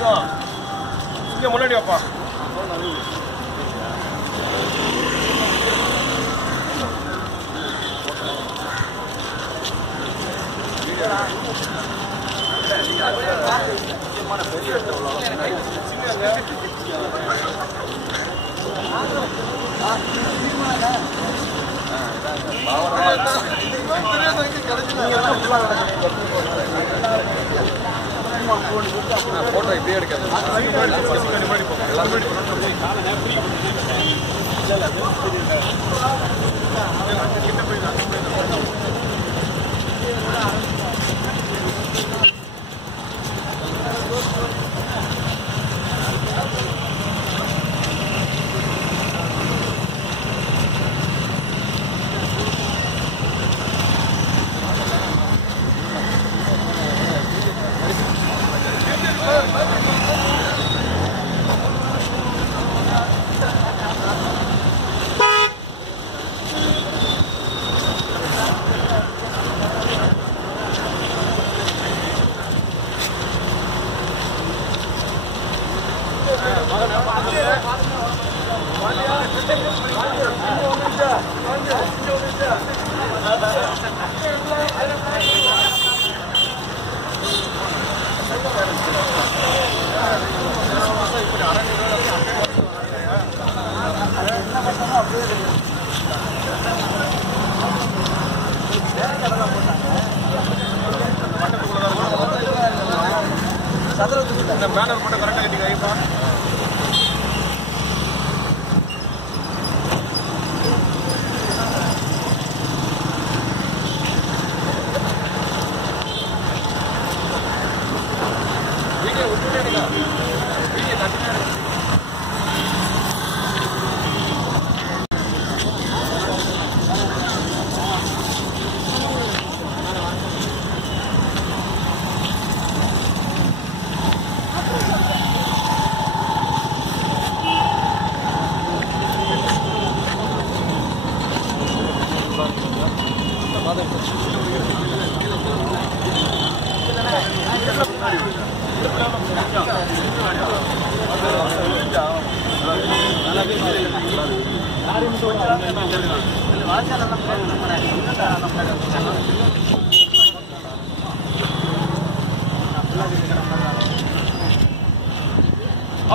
இங்க முன்னாடி வாப்பா. போட்டோ இப்படியே எடுக்காது. பேனர் போட்டு கரெக்டாக கட்டிங்க ஐப்பா. வீடியோ விட்டுட்டே இருக்கா? வீடியோ தட்டினே இருக்கு.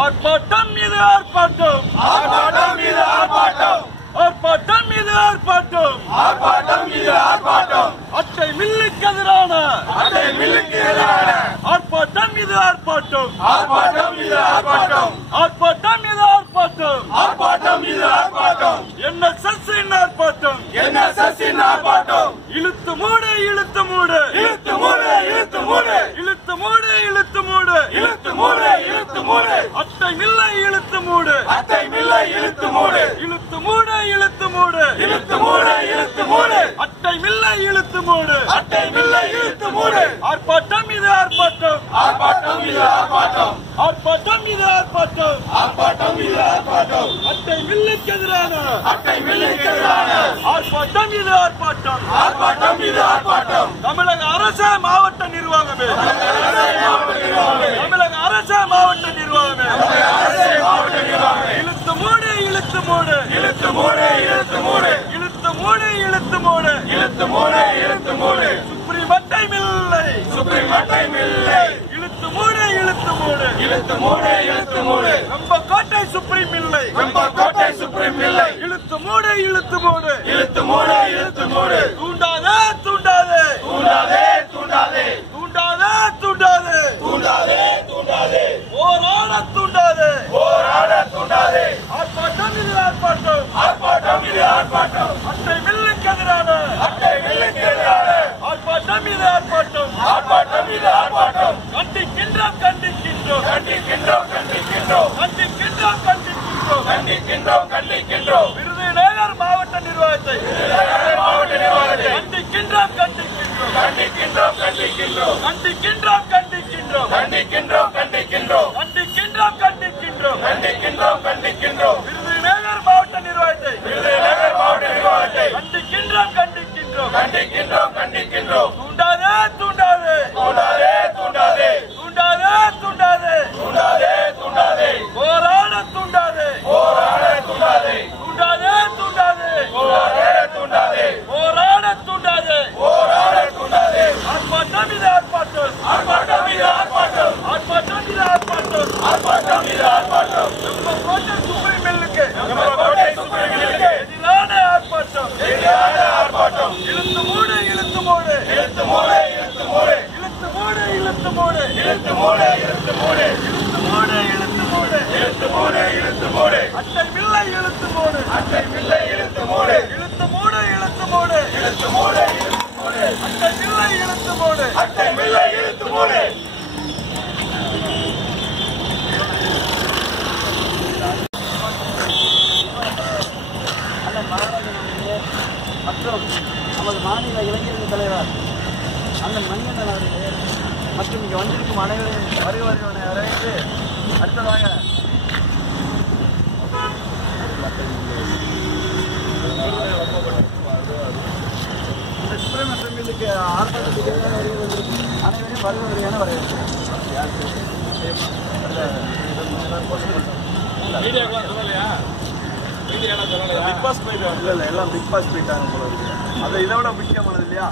ஆர்ப்பாட்டம் இது ஆர்ப்பாட்டம், ஆர்ப்பாட்டம் இது ஆர்ப்பாட்டம், ஆர்ப்பாட்டம் இது ஆர்ப்பாட்டம், ஆர்ப்பாட்டம் இது ஆர்ப்பாட்டம். அட்டை மில்லுக்கு எதிரான, அட்டை மில்லுக்கு எதிரான ஆர்ப்பாட்டம் இது ஆர்ப்பாட்டம், ஆர்ப்பாட்டம் இது ஆர்ப்பாட்டம், ஆர்ப்பாட்டம் இது ஆர்ப்பாட்டம், ஆர்ப்பாட்டம் இது ஆர்ப்பாட்டம். NSS ஆர்ப்பாட்டம், NSS ஆர்ப்பாட்டம். இழுத்து மூடு, இழுத்து மூடு, இழுத்து மூடு, இழுத்து மூடு, இழுத்து மூடு, இழுத்து மூடு, இழுத்து மூடு, இழுத்து மூடு. அட்டை மில்லை இழுத்து மூடு, அட்டை மில்லை இழுத்து மூடு, இழுத்து மூடு, இழுத்து மூடு, இழுத்து மூடு, இழுத்து மூடு. அட்டை மில்லை இழுத்து மூடு, அட்டை மில்லை இழுத்து மூடு. ஆர்ப்பாட்டம் இது ஆர்ப்பாட்டம், ஆர்ப்பாட்டம் இது ஆர்ப்பாட்டம், ஆர்ப்பாட்டம் இது ஆர்ப்பாட்டம், ஆர்ப்பாட்டம் இது ஆர்ப்பாட்டம். அட்டை மில்லுக்கு எதிரான, அட்டை மில்லுக்கு எதிரான ஆர்ப்பாட்டம் இது ஆர்ப்பாட்டம், ஆர்ப்பாட்டம் இது ஆர்ப்பாட்டம். தமிழக அரசு மாவட்ட நிர்வாகமே, தமிழக அரசு மாவட்ட நிர்வாகமே, இழுத்து மூடு, இழுத்து மூடு, இழுத்து மூடு, இழுத்து மூடு, இழுத்து மூடு, இழுத்து மூடு, இழுத்து மூடு, இழுத்து மூடு. சுப்ரீம் அட்டை மில்லை, சுப்ரீம் அட்டை மில்லை இழுத்து மூடு, இழுத்து மூடு, இழுத்து மூடு, இழுத்து மூடு. வெம்பக்கோட்டை சுப்ரீம் மில்லை, வெம்பக்கோட்டை சுப்ரீம் மில்லை இழுத்து மூடு, இழுத்து மூடு, இழுத்து மூடு, இழுத்து மூடு. தூண்டாதே, தூண்டாதே, தூண்டாதே, தூண்டாதே, தூண்டாதே, தூண்டாதே, தூண்டாதே, தூண்டாதே. போராட தூண்டாதே, போராட தூண்டாதே. ஆர்ப்பாட்டம் இது ஆர்ப்பாட்டம், ஆர்ப்பாட்டம் இது ஆர்ப்பாட்டம். அட்டை மில்லுக்கு எதிரான, அட்டை மில்லுக்கு எதிரான ஆர்ப்பாட்டம் இது ஆர்ப்பாட்டம், ஆர்ப்பாட்டம் இது ஆர்ப்பாட்டம். கண்டிக்கின்றோம், கண்டிக்கின்றோம், கண்டிக்கின்றோம், கண்டிக்கின்றோம், கண்டிக்கின்றோம், கண்டிக்கின்றோம், கண்டிக்கின்றோம், கண்டிக்கின்றோம். விருதுநகர் மாவட்ட நிர்வாகத்தை, மாவட்ட நிர்வாகத்தை கண்டிக்கின்றோம், கண்டிக்கின்றோம், கண்டிக்கின்றோம், கண்டிக்கின்றோம், கண்டிக்கின்றோம், கண்டிக்கின்றோம், கண்டிக்கின்றோம், கண்டிக்கின்றோம், கண்டிக்கின்றோம், கண்டிக்கின்றோம், கண்டிக்கின்றோம், கண்டிக்கின்றோம். விருதுநகர் மாவட்ட நிர்வாகத்தை, விருதுநகர் மாவட்ட நிர்வாகத்தை கண்டிக்கின்றோம், கண்டிக்கின்றோம், கண்டிக்கின்றோம், கண்டிக்கின்றோம். தூண்டாதே, தூண்டாதே, தூண்டாதே, தூண்டாதே, தூண்டாதே, தூண்டாதே, தூண்டாதே. இழுத்து மூடு இழுத்து மூடு இழுத்து மூடு இழுத்து மூடு இழுத்து மூடு அட்டை மில்லை இழுத்து மூடு அட்டை மில்லை இழுத்து மூடு இழுத்து மூடு இழுத்து மூடு இழுத்து மூடு இழுத்து மூடு அட்டை மில்லை இழுத்து மூடு அட்டை மில்லை இழுத்து மூடு மற்றும் நமது மாநில இளைஞரணி தலைவர் அண்ணன் மணிகண்டன் அவர்களே மற்றும் இங்கு வந்திருக்கும் அனைவரையும் வருகிறவர்களை வரவேற்று அடுத்ததாக இந்த சுப்பிரமணிய மில்லுக்கு ஆர்ப்பாட்டத்துக்கு அனைவரையும் வருகிறவர்களான வரவேற்று பிக் பாஸ் போயிட்டு இல்ல எல்லாம் பிக் பாஸ் போயிட்டாங்க போல இருக்கு. அது இதை விட முக்கியமானது இல்லையா?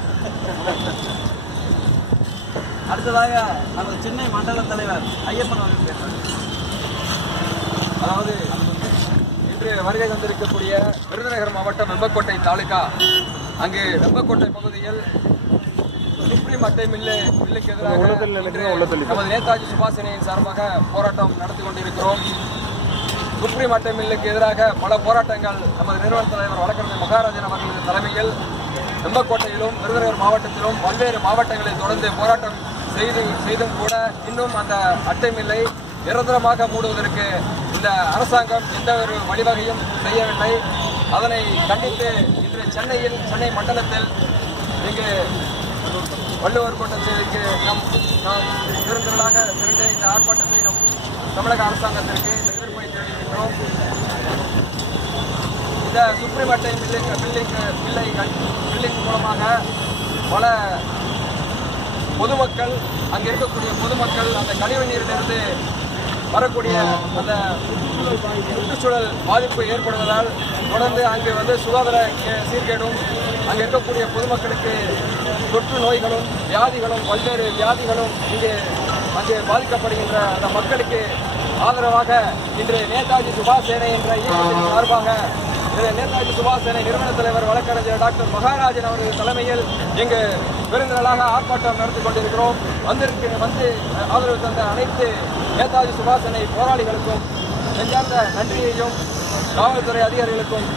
அடுத்ததாக நமது சென்னை மண்டல தலைவர் ஐயப்பன் அவர்கள் பேசுறார். அதாவது இன்று வருகை தந்திருக்கக்கூடிய விருதுநகர் மாவட்டம் வெம்பக்கோட்டை தாலுகா, அங்கு வெம்பக்கோட்டை பகுதியில் சுப்ரீம் அட்டை மில்லுக்கு எதிராக நமது நேதாஜி சுபாஷ் சேனையின் சார்பாக போராட்டம் நடத்தி கொண்டிருக்கிறோம். சுப்ரீம் அட்டை மில்லுக்கு எதிராக பல போராட்டங்கள் நமது நிறுவன தலைவர் வழக்கறிஞர் மகாராஜன் அவர்களது தலைமையில் வெம்பக்கோட்டையிலும் விருதுநகர் மாவட்டத்திலும் பல்வேறு மாவட்டங்களில் தொடர்ந்து போராட்டம் செய்தும் கூட இன்னும் அந்த அட்டை மில்லை நிரந்தரமாக மூடுவதற்கு இந்த அரசாங்கம் எந்த ஒரு வழிவகையும் செய்யவில்லை. அதனை கண்டித்து இன்று சென்னை மண்டலத்தில் இங்கு வள்ளுவர் கோட்டத்திற்கு நாம் பெருந்திரளாக திரண்டு இந்த ஆர்ப்பாட்டத்தை நம் தமிழக அரசாங்கத்திற்கு இந்த எதிர்ப்பை தெரிவிக்கின்றோம். இந்த சுப்ரீம் அட்டை மில்லிங் மூலமாக பல பொதுமக்கள், அங்கே இருக்கக்கூடிய பொதுமக்கள் அந்த கழிவு நீரிலிருந்து வரக்கூடிய அந்த சுற்றுச்சூழல் பாதிப்பு ஏற்படுவதால் தொடர்ந்து அங்கு சுகாதார சீர்கேடும், அங்கே இருக்கக்கூடிய பொதுமக்களுக்கு தொற்று நோய்களும் வியாதிகளும் பல்வேறு வியாதிகளும் அங்கே பாதிக்கப்படுகின்ற அந்த மக்களுக்கு ஆதரவாக இன்று நேதாஜி சுபாஷ் சேனை என்ற இயக்கத்தின் சார்பாக நேதாஜி சுபாஷ் சேனை நிறுவன தலைவர் வழக்கறிஞர் டாக்டர் மகாராஜன் அவர்கள் தலைமையில் இங்கு பெருந்திரளாக ஆர்ப்பாட்டம் நடத்தி கொண்டிருக்கிறோம். வந்து ஆதரவு தந்த அனைத்து நேதாஜி சுபாஷ் சேனை போராளிகளுக்கும் நெஞ்சார்ந்த நன்றியையும் காவல்துறை அதிகாரிகளுக்கும்